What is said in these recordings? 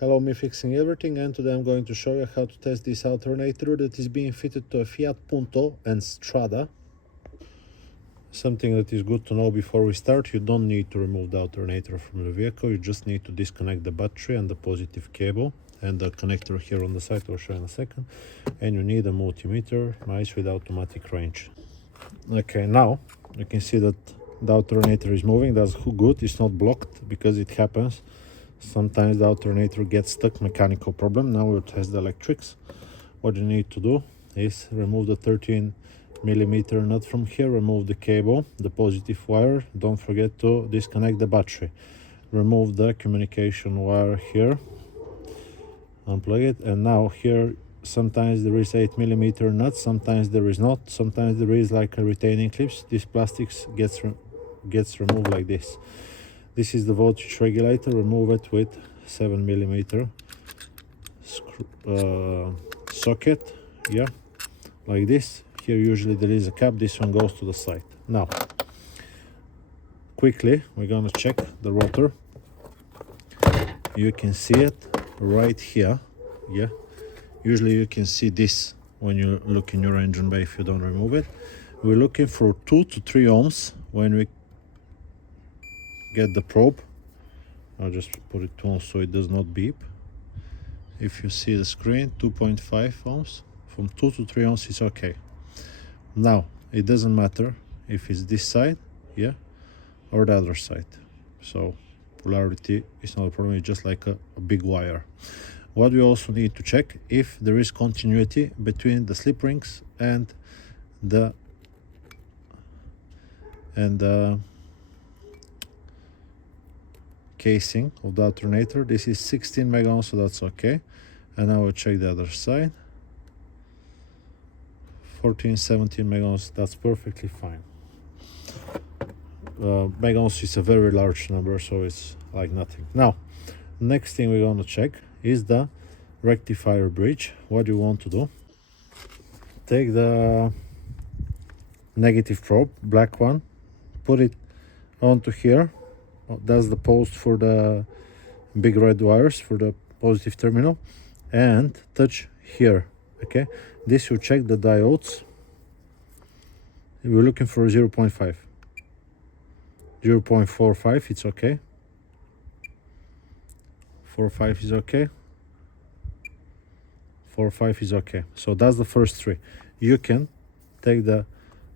Hello, me fixing everything, and today I'm going to show you how to test this alternator that is being fitted to a Fiat Punto and Strada. Something that is good to know before we start: you don't need to remove the alternator from the vehicle, you just need to disconnect the battery and the positive cable and the connector here on the side, I'll show you in a second. And you need a multimeter, nice with automatic range. Okay, now you can see that the alternator is moving. That's good, it's not blocked, because it happens. Sometimes the alternator gets stuck, mechanical problem. Now we'll test the electrics. What you need to do is remove the 13mm nut from here, remove the cable, the positive wire. Don't forget to disconnect the battery. Remove the communication wire here, unplug it, and now here sometimes there is 8mm nut, sometimes there is not, sometimes there is like a retaining clips. This plastics gets removed like this. This is the voltage regulator. Remove it with 7mm socket, yeah, like this. Here usually there is a cap, this one goes to the side. Now quickly we're gonna check the rotor. You can see it right here, yeah. Usually you can see this when you look in your engine bay if you don't remove it. We're looking for 2 to 3 ohms when we get the probe. I'll just put it on so it does not beep. If you see the screen, 2.5 ohms. From 2 to 3 ohms is okay. Now it doesn't matter if it's this side, yeah, or the other side. So polarity is not a problem, it's just like a big wire. What we also need to check if there is continuity between the slip rings and the casing of the alternator. This is 16 mega ohms, so that's okay. And now we'll check the other side. 14, 17 mega ohms, that's perfectly fine. Mega ohms is a very large number, so it's like nothing. Now, next thing we're going to check is the rectifier bridge. What you want to do: take the negative probe, black one, put it onto here. That's the post for the big red wires for the positive terminal, and touch here. Okay, this will check the diodes. We're looking for 0.5, 0.45, it's okay. 4.5 is okay. 4.5 is okay. So that's the first three. You can take the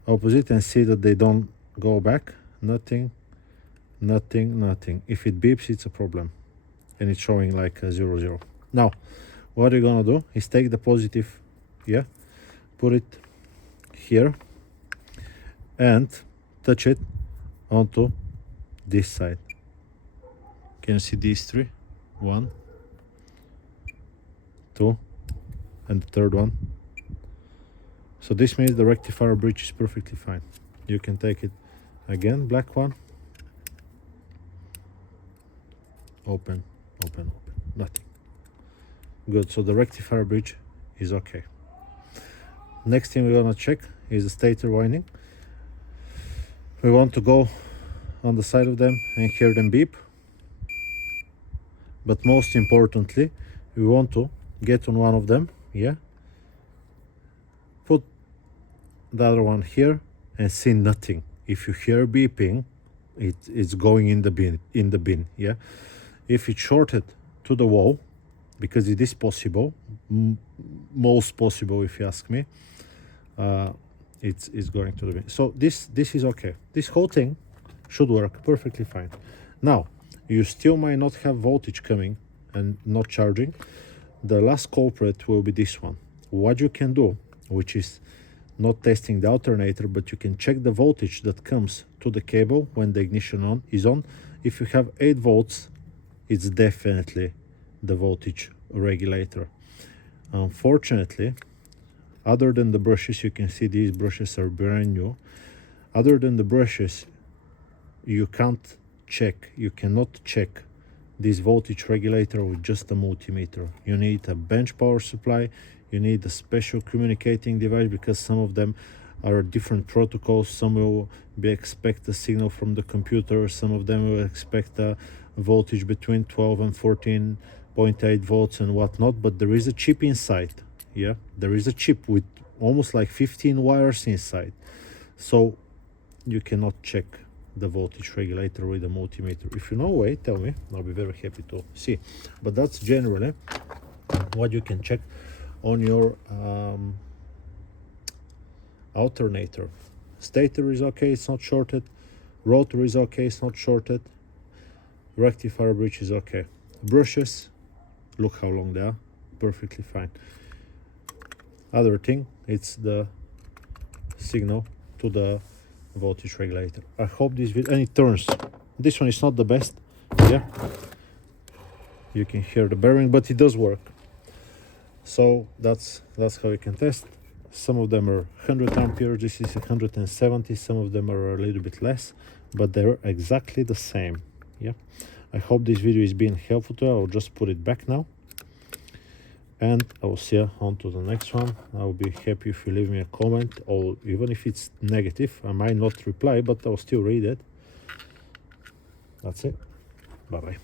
opposite and see that they don't go back. Nothing, nothing, nothing. If it beeps, it's a problem, and it's showing like a 0, 0. Now what you're gonna do is take the positive, yeah, put it here and touch it onto this side. Can you see these three? 1, 2, and the third one. So this means the rectifier bridge is perfectly fine. You can take it again, black one, open, open, open, nothing. Good, so the rectifier bridge is okay. Next thing we're gonna check is the stator winding. We want to go on the side of them and hear them beep. But most importantly, we want to get on one of them, yeah, put the other one here and see nothing. If you hear beeping, it's going in the bin, yeah. If it's shorted to the wall, because it is possible, most possible if you ask me, it's going to the bin. So this is okay. This whole thing should work perfectly fine. Now you still might not have voltage coming and not charging. The last culprit will be this one. What you can do, which is not testing the alternator, but you can check the voltage that comes to the cable when the ignition is on. If you have 8 volts, it's definitely the voltage regulator. Unfortunately, other than the brushes, you can see these brushes are brand new. Other than the brushes, you can't check, you cannot check this voltage regulator with just a multimeter. You need a bench power supply, you need a special communicating device, because some of them are different protocols. Some will expect a signal from the computer, some of them will expect a voltage between 12 and 14.8 volts and whatnot, but there is a chip inside. Yeah, there is a chip with almost like 15 wires inside, so you cannot check the voltage regulator with a multimeter. If you know a way, tell me, I'll be very happy to see. But that's generally what you can check on your alternator. Stator is okay, it's not shorted. Rotor is okay, it's not shorted. Rectifier bridge is okay. Brushes, look how long they are, perfectly fine. Other thing, it's the signal to the voltage regulator. I hope this video, and it turns. This one is not the best. Yeah, you can hear the bearing, but it does work. So that's how you can test. Some of them are 100 amperes, this is 170, some of them are a little bit less, but they're exactly the same. Yeah, I hope this video is being helpful to you. I'll just put it back now, and I will see you on to the next one. I'll be happy if you leave me a comment, or even if it's negative, I might not reply, but I'll still read it. That's it. Bye bye.